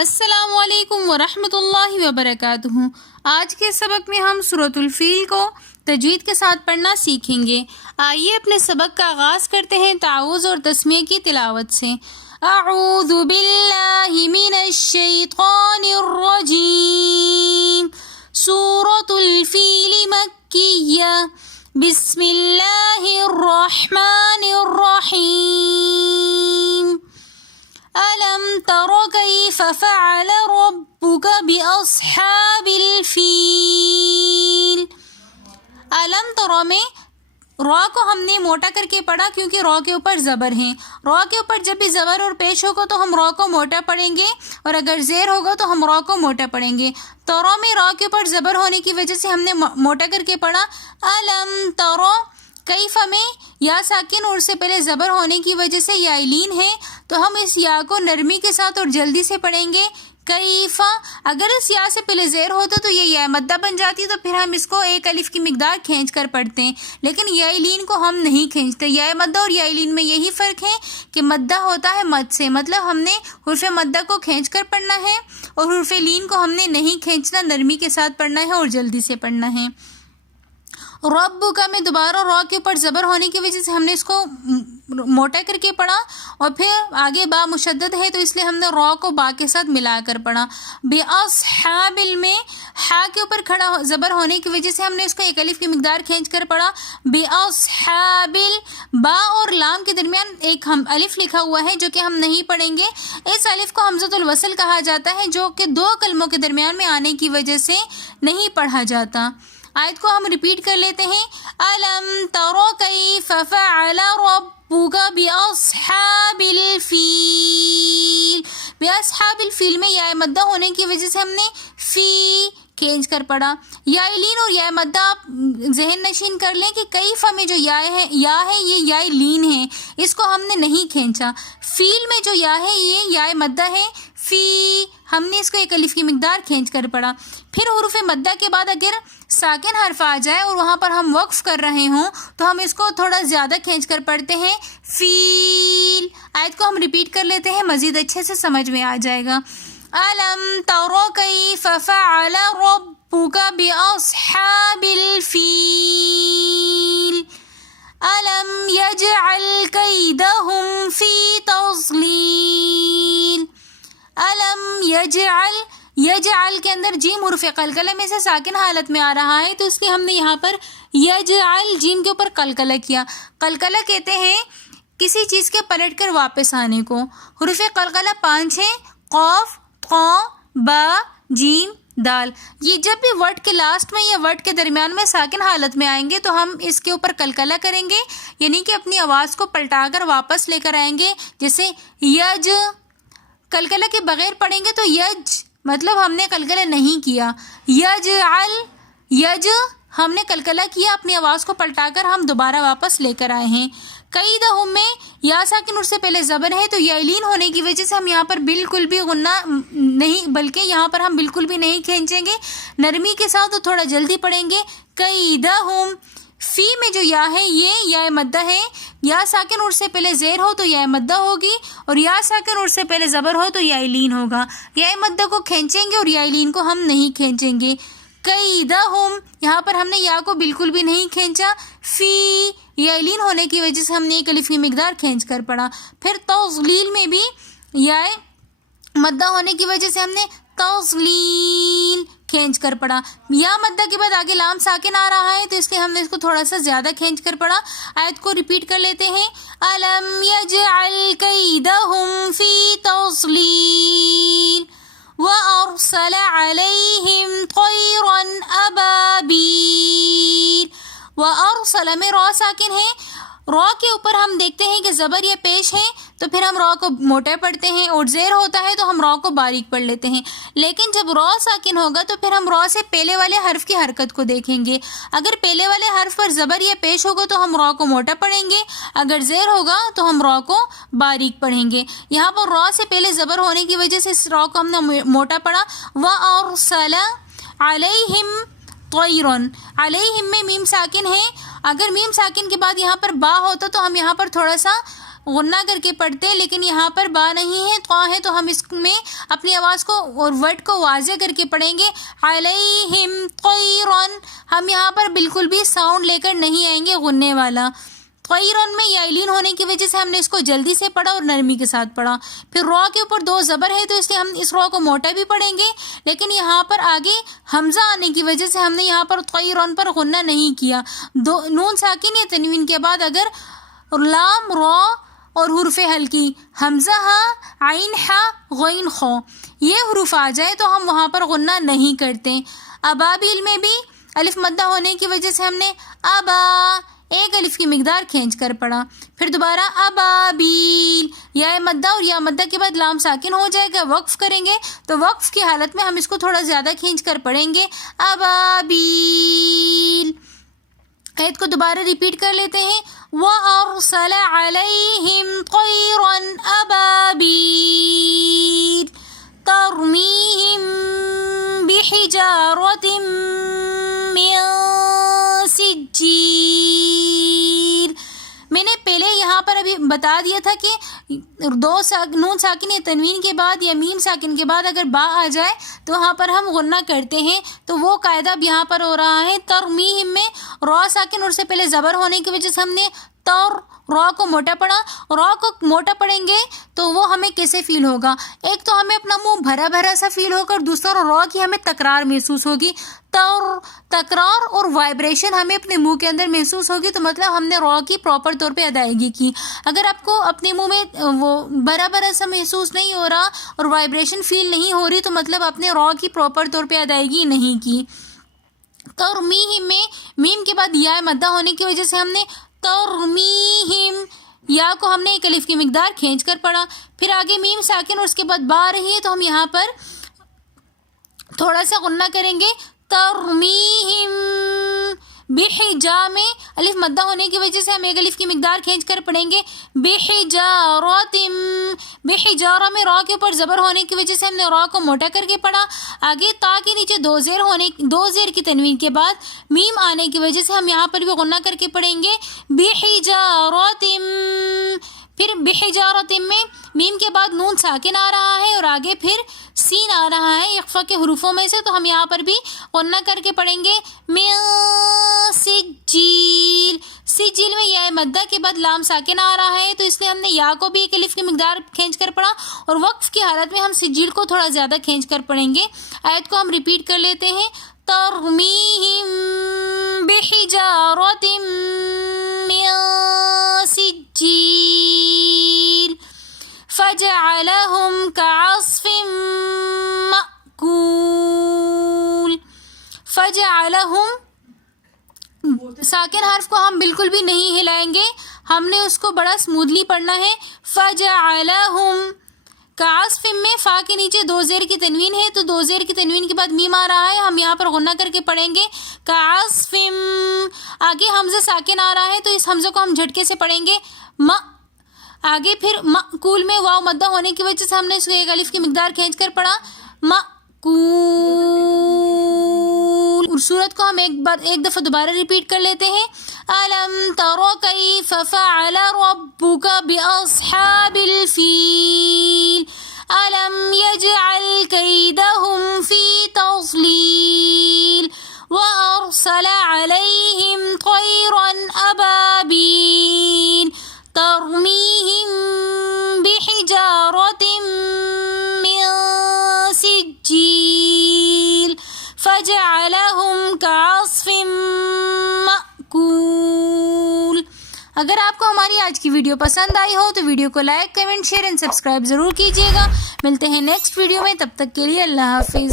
السلام علیکم ورحمۃ اللہ وبرکاتہ۔ آج کے سبق میں ہم سورۃ الفیل کو تجوید کے ساتھ پڑھنا سیکھیں گے۔ آئیے اپنے سبق کا آغاز کرتے ہیں تعوذ اور تسمیہ کی تلاوت سے۔ اعوذ باللہ من الشیطان الرجیم۔ سورۃ الفیل مکیہ۔ بسم اللہ الرحمن الرحیم۔ أَلَمْ تَرَ كَيْفَ فَعَلَ رَبُّكَ بِأَصْحَابِ الْفِيلِ۔ أَلَمْ تَرَ میں را کو ہم نے موٹا کر کے پڑھا کیونکہ را کے اوپر زبر ہیں۔ را کے اوپر جب بھی زبر اور پیش ہوگا تو ہم را کو موٹا پڑھیں گے، اور اگر زیر ہوگا تو ہم را کو موٹا پڑھیں گے۔ ترا میں را کے اوپر زبر ہونے کی وجہ سے ہم نے موٹا کر کے پڑھا۔ أَلَمْ تَرَ کیف میں یا ساکن اور سے پہلے زبر ہونے کی وجہ سے یا لین ہے، تو ہم اس یا کو نرمی کے ساتھ اور جلدی سے پڑھیں گے۔ کیف اگر اس یا سے پہلے زیر ہوتا تو یہ یا مدہ بن جاتی، تو پھر ہم اس کو ایک الف کی مقدار کھینچ کر پڑھتے ہیں، لیکن یا لین کو ہم نہیں کھینچتے۔ یا مدہ اور یا لین میں یہی فرق ہے کہ مدہ ہوتا ہے مد سے، مطلب ہم نے حرف مدہ کو کھینچ کر پڑھنا ہے، اور حرف لین کو ہم نے نہیں کھینچنا، نرمی کے ساتھ پڑھنا ہے اور جلدی سے پڑھنا ہے۔ رب کا میں دوبارہ را کے اوپر زبر ہونے کی وجہ سے ہم نے اس کو موٹا کر کے پڑھا، اور پھر آگے با مشدد ہے تو اس لیے ہم نے را کو با کے ساتھ ملا کر پڑھا۔ بِأَصْحَابِ میں ہا کے اوپر کھڑا زبر ہونے کی وجہ سے ہم نے اس کو ایک الف کی مقدار کھینچ کر پڑھا۔ بِأَصْحَابِ با اور لام کے درمیان ایک ہم الف لکھا ہوا ہے جو کہ ہم نہیں پڑھیں گے۔ اس الف کو حمزۃ الوصل کہا جاتا ہے، جو کہ دو کلموں کے درمیان میں آنے کی وجہ سے نہیں پڑھا جاتا۔ آیت کو ہم ریپیٹ کر لیتے ہیں۔ أَلَمْ تَرَ كَيْفَ فَعَلَ رَبُّكَ بِأَصْحَابِ الْفِيلِ۔ بِأَصْحَابِ الْفِيلِ میں یا مدہ ہونے کی وجہ سے ہم نے فی کھینچ کر پڑھا۔ یا لین اور یا مدہ آپ ذہن نشین کر لیں کہ کیف میں جو یا ہے یہ یا لین ہے، اس کو ہم نے نہیں کھینچا۔ فیل میں جو یا ہے یہ یا مدہ ہے، فی ہم نے اس کو ایک الف کی مقدار کھینچ کر پڑھا۔ پھر حروف مدہ کے بعد اگر ساکن حرف آ جائے اور وہاں پر ہم وقف کر رہے ہوں تو ہم اس کو تھوڑا زیادہ کھینچ کر پڑھتے ہیں، فیل۔ آیت کو ہم ریپیٹ کر لیتے ہیں، مزید اچھے سے سمجھ میں آ جائے گا۔ أَلَمْ تَرَ كَيْفَ فَعَلَ رَبُّكَ بِأَصْحَابِ الْفِيلِ أَلَمْ يَجْعَلْ كَيْدَهُمْ فِي تَضْلِيلٍ۔ أَلَمْ یجعل کے اندر جیم حرف قلقلہ میں سے ساکن حالت میں آ رہا ہے، تو اس لیے ہم نے یہاں پر یجعل جیم کے اوپر قلقلہ کیا۔ قلقلہ کہتے ہیں کسی چیز کے پلٹ کر واپس آنے کو۔ حروف قلقلہ 5 ہیں، قاف، قا، با، جیم، دال۔ یہ جب بھی ورڈ کے لاسٹ میں یا ورڈ کے درمیان میں ساکن حالت میں آئیں گے تو ہم اس کے اوپر قلقلہ کریں گے، یعنی کہ اپنی آواز کو پلٹا کر واپس لے کر آئیں گے۔ جیسے یج، قلقلہ کے بغیر پڑھیں گے تو یج مطلب ہم نے قلقلہ نہیں کیا۔ یجعل، یج ہم نے قلقلہ کیا، اپنی آواز کو پلٹا کر ہم دوبارہ واپس لے کر آئے ہیں۔ قیدہم میں یا ساکن اس سے پہلے زبر ہے تو یا لین ہونے کی وجہ سے ہم یہاں پر بالکل بھی غنہ نہیں، بلکہ یہاں پر ہم بالکل بھی نہیں کھینچیں گے، نرمی کے ساتھ اور تھوڑا جلدی پڑھیں گے۔ قیدہم فی میں جو یا ہے یہ یا مدہ ہے، یا ساکن اور سے پہلے زیر ہو تو یا مدہ ہوگی، اور یا ساکن اور سے پہلے زبر ہو تو یا لین ہوگا۔ یا مدہ کو کھینچیں گے اور یا لین کو ہم نہیں کھینچیں گے۔ قیدہم یہاں پر ہم نے یا کو بالکل بھی نہیں کھینچا، فی یا لین ہونے کی وجہ سے ہم نے ایک الف کی مقدار کھینچ کر پڑھا۔ پھر تضلیل میں بھی یا مدہ ہونے کی وجہ سے ہم نے تضلیل کھینچ کر پڑھا۔ یا مدہ کے بعد آگے لام ساکن آ رہا ہے تو اس لیے ہم نے اس کو تھوڑا سا زیادہ کھینچ کر پڑھا۔ آیت کو ریپیٹ کر لیتے ہیں۔ أَلَمْ يَجْعَلْ كَيْدَهُمْ فِي تَضْلِيلٍ وَأَرْسَلَ عَلَيْهِمْ طَيْرًا أَبَابِيلَ۔ وَأَرْسَلَ میں را ساکن ہے، را کے اوپر ہم دیکھتے ہیں کہ زبر یا پیش ہے تو پھر ہم را کو موٹا پڑھتے ہیں، اور زیر ہوتا ہے تو ہم را کو باریک پڑھ لیتے ہیں۔ لیکن جب را ساکن ہوگا تو پھر ہم را سے پہلے والے حرف کی حرکت کو دیکھیں گے۔ اگر پہلے والے حرف پر زبر یا پیش ہوگا تو ہم را کو موٹا پڑھیں گے، اگر زیر ہوگا تو ہم را کو باریک پڑھیں گے۔ یہاں پر را سے پہلے زبر ہونے کی وجہ سے اس را کو ہم نے موٹا پڑھا۔ وَأَرْسَلَ عَلَيْهِمْ طَيْرًا، علیہم میں میم ساکن ہے، اگر میم ساکن کے بعد یہاں پر با ہوتا تو ہم یہاں پر تھوڑا سا غنہ کر کے پڑھتے ہیں، لیکن یہاں پر با نہیں ہے، طا ہے، تو ہم اس میں اپنی آواز کو اور ورڈ کو واضح کر کے پڑھیں گے. علیہم طیرن، ہم یہاں پر بالکل بھی ساؤنڈ لے کر نہیں آئیں گے غننے والا. طیرن میں یائلین ہونے کی وجہ سے ہم نے اس کو جلدی سے پڑھا اور نرمی کے ساتھ پڑھا. پھر را کے اوپر 2 زبر ہے تو اس لیے ہم اس را کو موٹا بھی پڑھیں گے، لیکن یہاں پر آگے حمزہ آنے کی وجہ سے ہم نے یہاں پر طیرن پر غنہ نہیں کیا. نون ساکن یا تنوین کے بعد اگر لام، را اور حرف ہلکی حمزہ ہا، عین ہا، غین خو یہ حروف آ جائے تو ہم وہاں پر غنہ نہیں کرتے. ابابیل میں بھی الف مدہ ہونے کی وجہ سے ہم نے ابا ایک الف کی مقدار کھینچ کر پڑھا. پھر دوبارہ ابابیل، یا مدہ اور یا مدہ کے بعد لام ساکن ہو جائے گا، وقف کریں گے تو وقف کی حالت میں ہم اس کو تھوڑا زیادہ کھینچ کر پڑھیں گے ابابیل. آیت کو دوبارہ ریپیٹ کر لیتے ہیں. وَأَرْسَلَ عَلَيْهِمْ طَيْرًا أَبَابِيلَ تَرْمِيهِمْ بِحِجَارَةٍ مِّن سِجِّيلٍ. میں نے پہلے یہاں پر ابھی بتا دیا تھا کہ نون ساکن یا تنوین کے بعد یا میم ساکن کے بعد اگر با آ جائے تو وہاں پر ہم غنہ کرتے ہیں، تو وہ قاعدہ اب یہاں پر ہو رہا ہے. ترمیم میں را ساکن اور سے پہلے زبر ہونے کی وجہ سے ہم نے را کو موٹا پڑھا. را کو موٹا پڑھیں گے تو وہ ہمیں کیسے فیل ہوگا؟ ایک تو ہمیں اپنا منہ بھرا بھرا سا فیل ہوگا، اور دوسرا را کی ہمیں تکرار محسوس ہوگی. تکرار اور وائبریشن ہمیں اپنے منہ کے اندر محسوس ہوگی، تو مطلب ہم نے را کی پراپر طور پہ ادائیگی کی. اگر آپ کو اپنے منہ میں وہ بھرا بھرا سا محسوس نہیں ہو رہا اور وائبریشن فیل نہیں ہو رہی، تو مطلب آپ نے را کی پراپر طور پہ ادائیگی نہیں کی. ترمیہم میں میم کے بعد یا مدہ ہونے کی وجہ سے ہم نے ترمیہم یا کو ہم نے ایک الف کی مقدار کھینچ کر پڑھا. پھر آگے میم ساکن اور اس کے بعد با رہی ہے تو ہم یہاں پر تھوڑا سا غنہ کریں گے. ترمیہم بحجا میں الف مدہ ہونے کی وجہ سے ہم ایک الف کی مقدار کھینچ کر پڑھیں گے. بحجارتم، بحجارہ میں را کے اوپر زبر ہونے کی وجہ سے ہم نے را کو موٹا کر کے پڑھا. آگے تا کے نیچے 2 زیر کی تنوین کے بعد میم آنے کی وجہ سے ہم یہاں پر بھی غنہ کر کے پڑھیں گے. بحجارتم، پھر بحجارتم میں میم کے بعد نون ساکن آ رہا ہے اور آگے پھر سین آ رہا ہے اخفا کے حروفوں میں سے، تو ہم یہاں پر بھی غنہ کر کے پڑھیں گے. من سجیل، سجیل میں یا مدہ کے بعد لام ساکن آ رہا ہے تو اس لیے ہم نے یا کو بھی ایک الف کی مقدار کھینچ کر پڑھا، اور وقف کی حالت میں ہم سجیل کو تھوڑا زیادہ کھینچ کر پڑھیں گے. آیت کو ہم ریپیٹ کر لیتے ہیں. ترمیہم بحجارۃ من سجیل فجعلہم کعصف مأکول. فجعلہم ساکن حرف کو ہم بالکل بھی نہیں ہلائیں گے، ہم نے اس کو بڑا سمودلی پڑھنا ہے. فجعلہم کعصف میں فا کے نیچے 2 زیر کی تنوین ہے تو 2 زیر کی تنوین کے بعد میم آ رہا ہے، ہم یہاں پر غنہ کر کے پڑھیں گے. کعصف، آگے حمزہ ساکن آ رہا ہے تو اس حمزہ کو ہم جھٹکے سے پڑھیں گے. آگے پھر مأکول میں واو مدہ ہونے کی وجہ سے ہم نے اس کو ایک الف کی مقدار کھینچ کر پڑھا. مأکول. اور سورت کو ہم ایک دفعہ دوبارہ ریپیٹ کر لیتے ہیں. أَلَمْ تَرَ كَيْفَ فَعَلَ رَبُّكَ بِأَصْحَابِ الْفِيلِ أَلَمْ يَجْعَلْ كَيْدَهُمْ فِي تَضْلِيلٍ وَأَرْسَلَ عَلَيْهِمْ طَيْرًا أَبَابِيلَ تَرْمِيهِمْ بِحِجَارَةٍ مِّن سِجِّيلٍ فَجَعَلَهُمْ كَعَصْفٍ مَّأْكُولٍ. اگر آپ کو ہماری آج کی ویڈیو پسند آئی ہو تو ویڈیو کو like, comment, share and subscribe ضرور کیجیے گا. ملتے ہیں نیکسٹ ویڈیو میں، تب تک کے لیے اللہ حافظ.